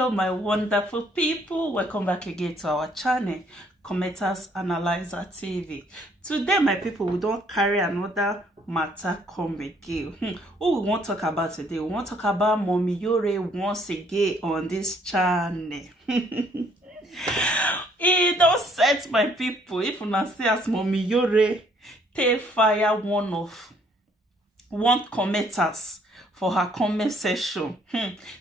Hello my wonderful people, welcome back again to our channel Commenters Analyzer TV. Today my people, we don't carry another matter come again. Who we want to talk about today? We want to talk about Mommy Iyore once again on this channel. It don't set my people, if una see as Mommy Iyore take fire one commenters for her comment section.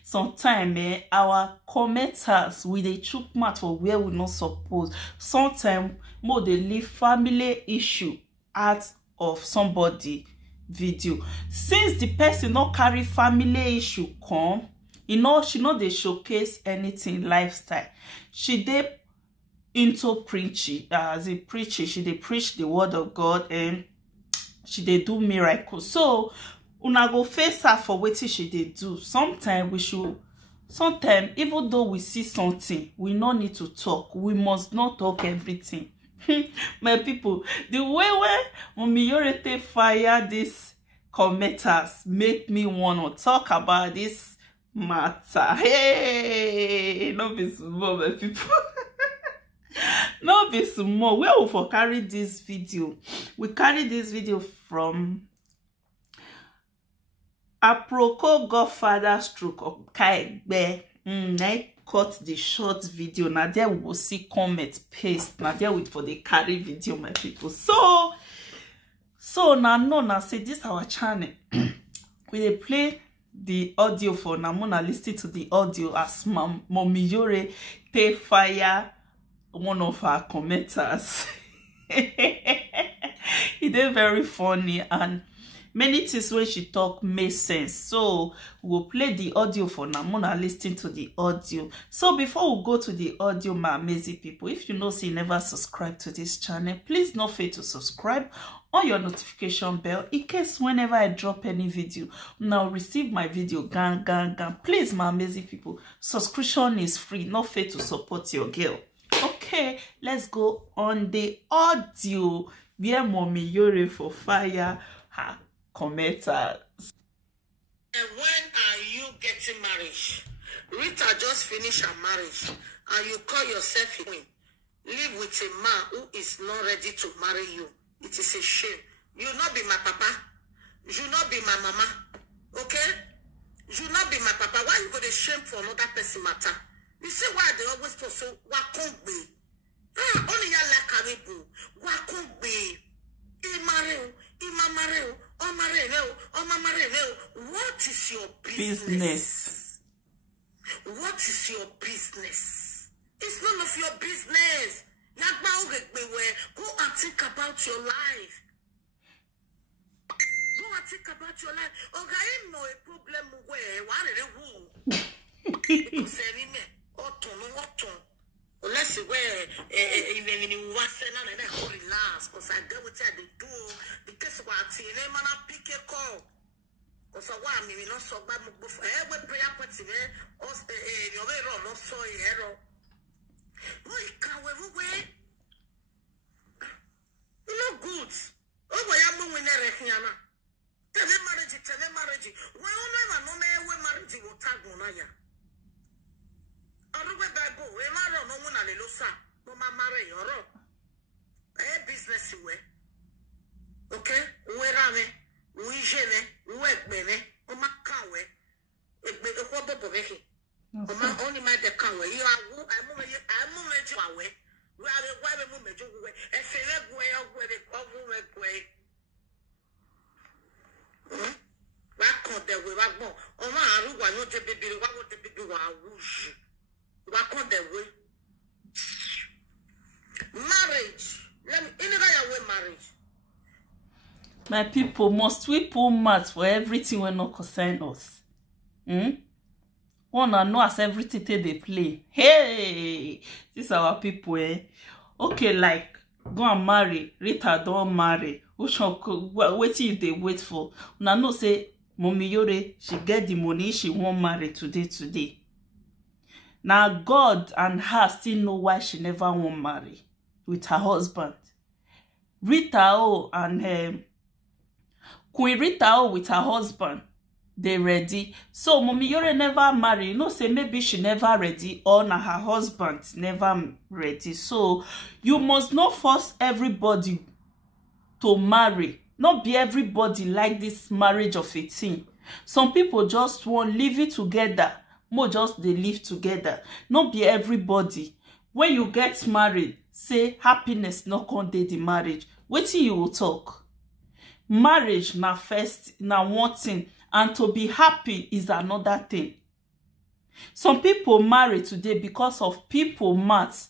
Sometimes our commenters with a chook mat for where we not suppose. Sometimes more they leave family issue out of somebody video. Since the person not carry family issue come, she know they showcase anything lifestyle. She dey into preaching, as a preacher, she dey preach the word of God and she dey do miracles. So una go face her for wetin she dey do. Sometimes even though we see something, we no need to talk. We must not talk everything. My people, the way where Mommy Iyore take fire these commenters make me want to talk about this matter. Hey, no be small, my people. No be small. Where we for carry this video? We carry this video from Aproko Godfather stroke of Kaegbe. I cut the short video. Now there we will see comment paste. Now there wait for the carry video, my people. So now say this our channel. We dey play the audio for now. Mona listen to the audio as Mommy Iyore take fire one of her commenters. It is very funny and many things when she talk make sense. So we'll play the audio for now. Mona listen to the audio. So before we go to the audio, my amazing people, if you know you never subscribe to this channel, please don't fail to subscribe on your notification bell in case whenever I drop any video, now receive my video gang. Please, my amazing people, subscription is free. Not fail to support your girl. Okay, let's go on the audio where Mommy Iyore for fire her commenters. And when are you getting married? Rita just finished her marriage and you call yourself a queen. Live with a man who is not ready to marry you. It is a shame. You not be my papa. You not be my mama. Okay? You not be my papa. Why you go to shame for another person matter? You see why they always talk so wakongbe. Only ya like karibu. Wakongbe. What is your business? What is your business? It's none of your business. Go and think about your life. Go and think about your life. Okay, no problem where because let's see where even you want to relax because I go with the do because what in a man pick a call. Because I want me not so bad before every prayer party or your way no so hero. We can't away. You know good. Oh, I am moving there. Tell them marriage. Well, never no man marriage will tag on. I don't know we marry no one a little son. No man marry or a business way. Okay? Where are they? We gene, work bene, or my cow. It be the hobble of it. Only my the cow. You are I'm moving away. We are the wife movement away. A celeb way of where they cover way. What can't they we walk more? Oh, my, I want to be what would the baby whoosh. What can't they way? Marriage. Let me anyway away marriage. My people, must we pull mats for everything when not concern us? Wanna know as everything they play. Hey, this our people, eh? Okay, like go and marry. Rita don't marry. Waiting if they wait for. Now no say Mommy Iyore, she get the money she won't marry today. Now God and her still know why she never won't marry with her husband. Rita and Queen Rita with her husband, they ready. So mommy Iyore never marry. You know, say maybe she never ready or na her husband never ready. So you must not force everybody to marry. Not be everybody like this marriage of a thing. Some people just want live it together. More just they live together. Not be everybody. When you get married, say happiness not come dey the marriage. Wetin you will talk? Marriage na first, na one thing, and to be happy is another thing. Some people marry today because of people maths.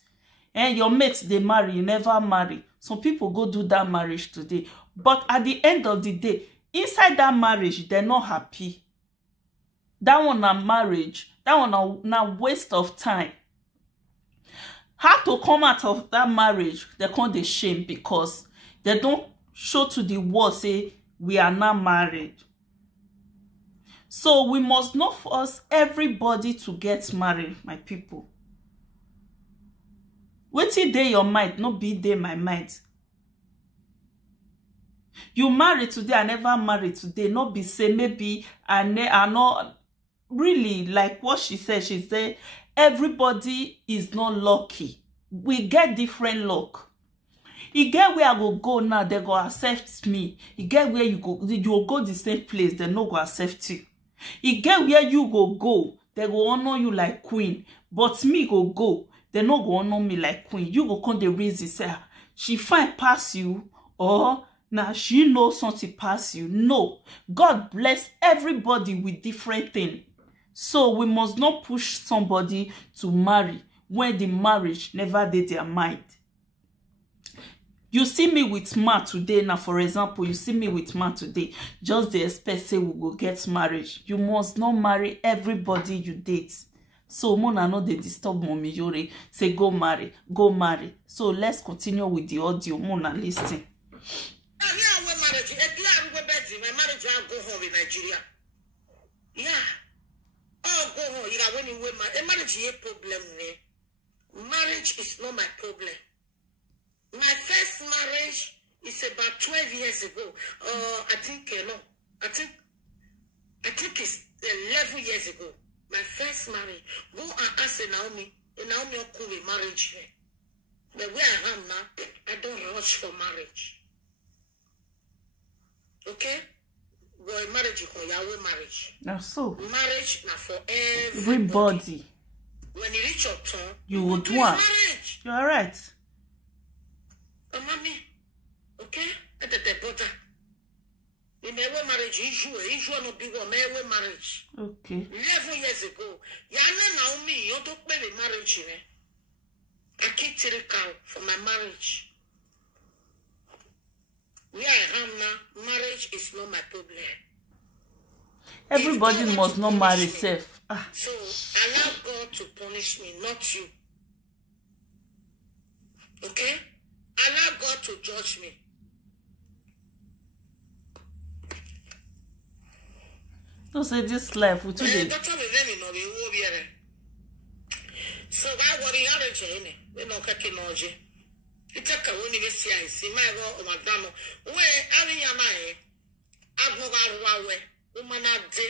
And your mates they marry, you never marry. Some people go do that marriage today. But at the end of the day, inside that marriage, they're not happy. That one na marriage. That one na waste of time. How to come out of that marriage, they can't dey shame because they don't show to the world say we are not married. So we must not force everybody to get married, my people. Wetin dey your mind, no be dey my mind. You marry today, I never marry today. Not be say maybe I not really like what she said. She said everybody is not lucky. We get different luck. You get where I go now, they go accept me. You get where you go the same place, they no go accept you. You get where you go, they go honor you like queen. But me go, they no go honor me like queen. You go come the reason say she fine pass you, or now she knows something pass you. No, God bless everybody with different things. So we must not push somebody to marry when the marriage never did their mind. You see me with man today. Now, for example, you see me with man today. Just they expect say we will get married. You must not marry everybody you date. So Mona no they disturb mommy Iyore. Say go marry, go marry. So let's continue with the audio. Mona listen. My marriage will go home in Nigeria. Yeah. Oh, go home. You know, when you marry, marriage is a problem. Marriage is not my problem. My first marriage is about 12 years ago. I think it's 11 years ago. My first marriage. Go and ask Naomi. Naomi will be marriage. But where I am now, I don't rush for marriage. Okay? Well, marriage is Yahweh marriage. Now so. Marriage now for everybody. When you reach your turn, you will do it. Marriage. You are right. Mommy, okay? At the border. In my marriage, issue no big one, my marriage. Okay. 11 years ago. Yana Naomi, you don't pay the marriage. I keep taking cow for my marriage. Where I am now, marriage is not my problem. Everybody must not marry self. So allow God to punish me, not you. Okay? Allow God to judge me. Don't say this life with today. So why worry marriage? We no kake noje. Itaka woni be sia isi my go o madam. We ari ya mai. Agboga ruwa we. Umana de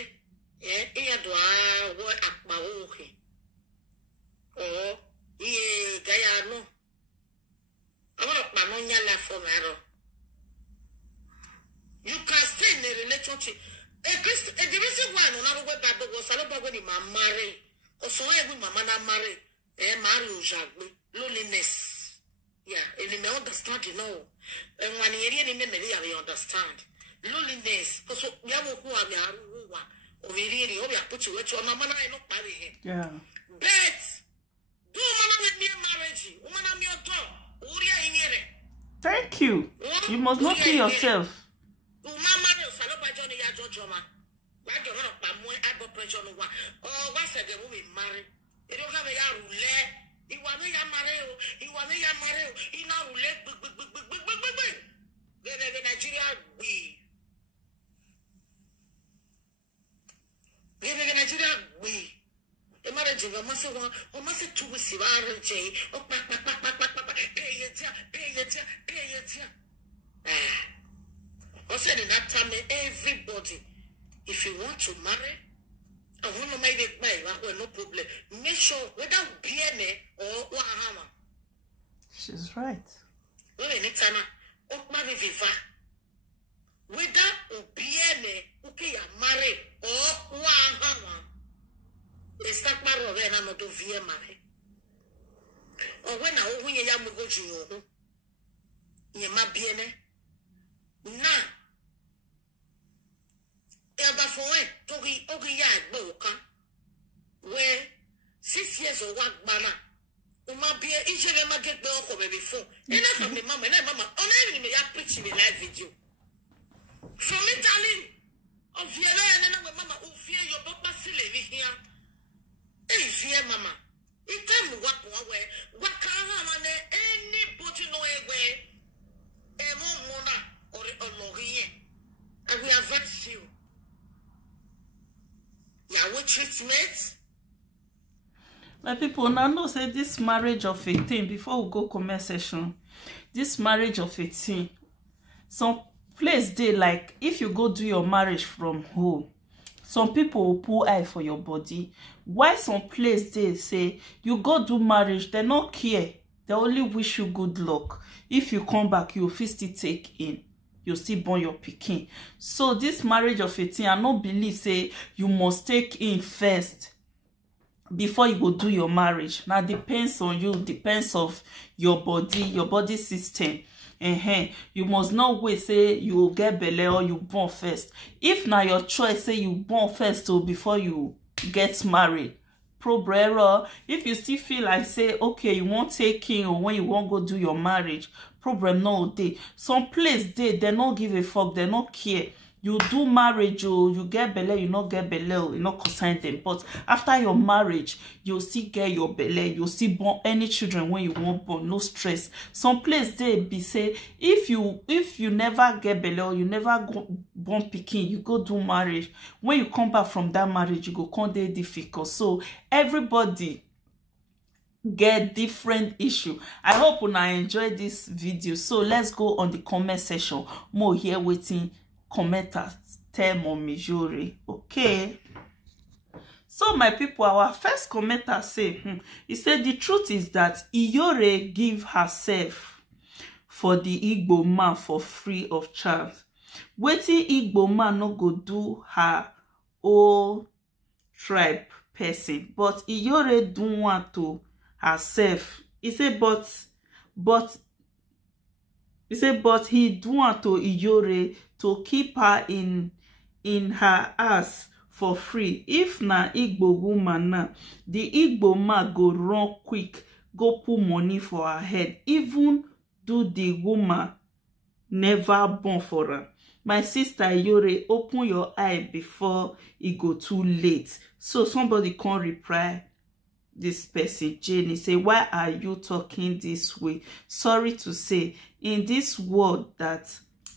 iya do wo akpa wo he. Oh, iye gaya no. You can stay in a relationship. The reason why no na go bad was alaba go ni marry. Or so every mama na marry. Marry ujagbe. Loneliness. Yeah, and you may understand, you know. And when you really understand. Loneliness. Because we have who are or we really put you with your mama and not marry him. Yeah. But do man with me marriage. Woman am your door. Thank you. You must not kill yourself. I said in that time, everybody, if you want to marry, I want to make it by no problem. Make sure whether BNA or Wahama. She's right. Women next time, Okmani Viva. Whether BNA, okay, marry or Wahama. It's not my role, and I'm not doing via marry. Or when I win a young go to you, you ma BNA. Nah. Togi yard boka where 6 years or work banner. Uma be a ijere ma get before. And I from the mama, and mama, on any me preaching a live video. From Italy of Yere and mama who fear your papa silly here. Hey, fear mama. It time walk away. What can anybody know away? A mona or a loggie. And we advise you. Yeah, what treatment? My people now know say this marriage of 18, before we go comment session, this marriage of 18, some place they like, if you go do your marriage from home, some people will pull eye for your body. Why some place they say you go do marriage, they not care, they only wish you good luck. If you come back, you will still take in, you still born your pikin. So this marriage of 18, I don't believe say you must take in first before you go do your marriage. Now depends on you, depends of your body system. You must not wait say you will get belle or you born first. If now your choice say you born first or before you get married, problem. If you still feel like say okay you won't take in or when you won't go do your marriage, problem no day. Some place they not give a fuck, they not care. You do marriage or you get belle, you not get belle, you not concern them. But after your marriage, you still get your belle, you still born any children when you want born, no stress. Some place they be say if you never get belle or you never go born pikin, you go do marriage. When you come back from that marriage, you go come dey difficult. So everybody get different issue. I hope una enjoy this video. So let's go on the comment section. More here waiting. Commenters tell mommy iyore. Okay, so my people, our first commenter say he said the truth is that Iyore give herself for the Igbo man for free of charge. Wetin Igbo man no go do her own tribe person, but Iyore do want to herself. He said but he do want to Iyore to keep her in her ass for free. If na Igbo woman na, the Igbo man go run quick, go put money for her head, even do the woman never born for her. My sister Iyore, open your eye before it go too late. So somebody can reply this person, Jenny, say, why are you talking this way? Sorry to say, in this world that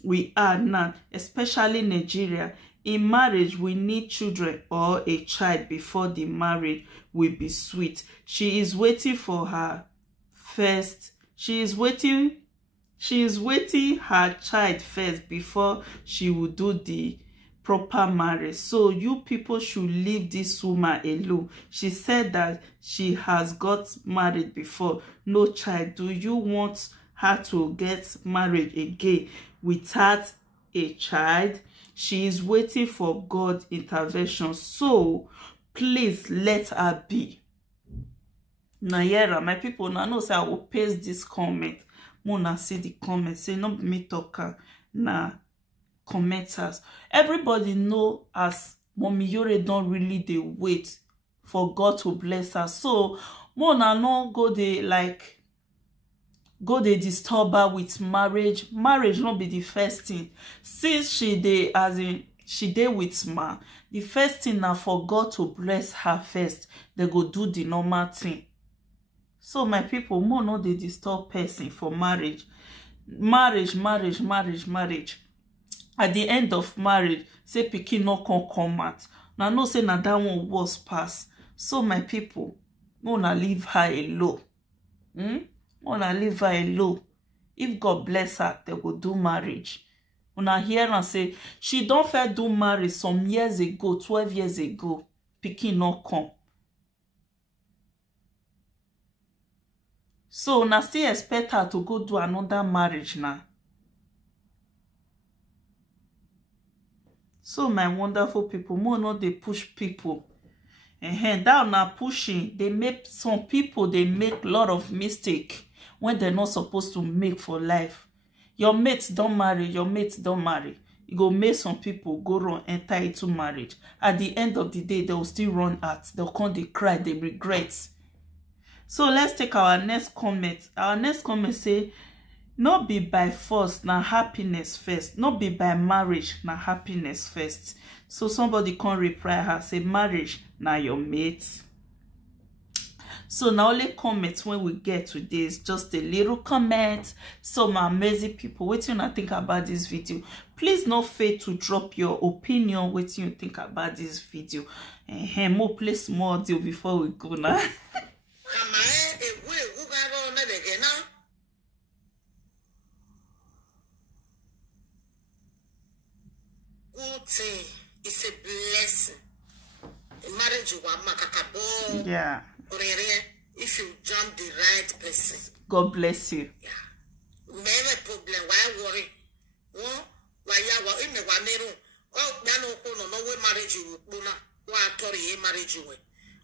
we are now, especially Nigeria, in marriage we need children or a child before the marriage will be sweet. She is waiting for her first. She is waiting her child first before she will do the proper marriage. So you people should leave this woman alone. She said that she has got married before, no child. Do you want her to get married again without a child? She is waiting for God's intervention, so please let her be. Nayera, my people, now know say I will paste this comment. Mona see the comment, say no be me talker, nah commenters. Everybody know as Mommy Iyore don't really dey wait for God to bless her. So Mona no go dey like disturb her with marriage. Marriage not be the first thing. Since she dey she dey with man, the first thing now for God to bless her first. They go do the normal thing. So my people, more no dey disturb person for marriage. Marriage. At the end of marriage, say pikin no come out. Now no say na that one was pass. So my people, wanna leave her alone. Wanna leave her alone. If God bless her, they will do marriage. Una hear and say she don't fair do marry some years ago, 12 years ago. Pikin not come. So una still expect her to go do another marriage now. So my wonderful people, more not they push people. And that now pushing, they make some people, they make a lot of mistake when they're not supposed to make for life. Your mates don't marry, your mates don't marry. You go make some people go run enter into marriage. At the end of the day, they will still run out. They'll come, they cry, they regret. So let's take our next comment. Our next comment say, not be by force, na happiness first. Not be by marriage, na happiness first. So somebody can reply her, say marriage, na your mate. So now only comments when we get today is just a little comment. So my amazing people, what you think about this video? Please not fail to drop your opinion. What you think about this video? And more place more audio before we go now. Good thing. It's a blessing. A marriage you yeah. If you jump the right person. God bless you. Yeah. Never problem. Why worry? Why you in the one? Oh, no way marriage you will not. Why Tory marriage you?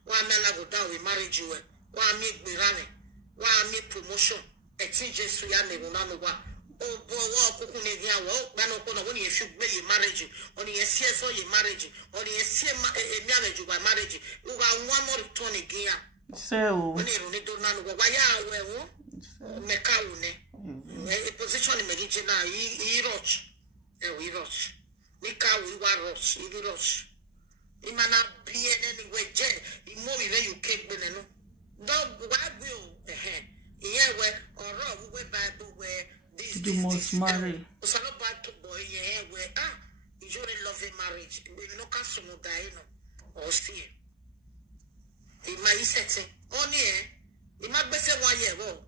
Why Mela go down with marriage you? Why make me running? Why make promotion? A teacher Suyane will not know what. Oh, boy, when you should be marriage, only a CS or your marriage, only a marriage by marriage. You got one more turn again. So, when you don't know why I Mekaune, a position in Medicina, he roach, we roach. Nika, we were roach, he roach. He may not be anyway, Jen, he move you cake banana. Don't why will here where or we Bible where. You must marry. So not bad to boy, yeah, where you really love a marriage. We no cancel no die no or see. In my setting, on here, it might be say 1 year old.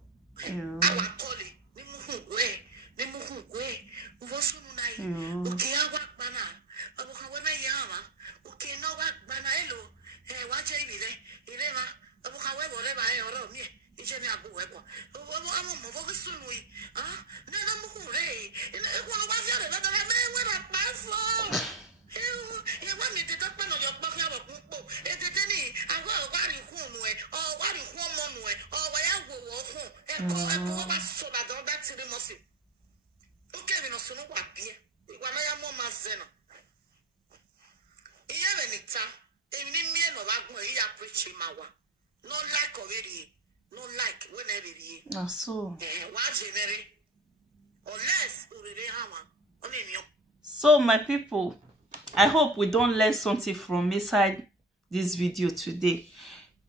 I want call it. Nimuhu way. Vosu nai. Okay, I work bana. Abukawe yama. Okay, no work bana hello. Hey, watch it. Irema. Abukawe whatever I or me. I'm not like already. No like whenever you so unless so my people, I hope we don't learn something from inside this video today.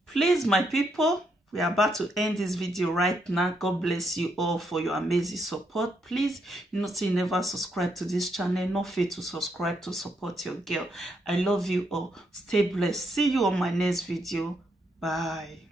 Please my people, we are about to end this video right now. God bless you all for your amazing support. Please, you never subscribe to this channel. Not fail to subscribe to support your girl. I love you all. Stay blessed. See you on my next video. Bye.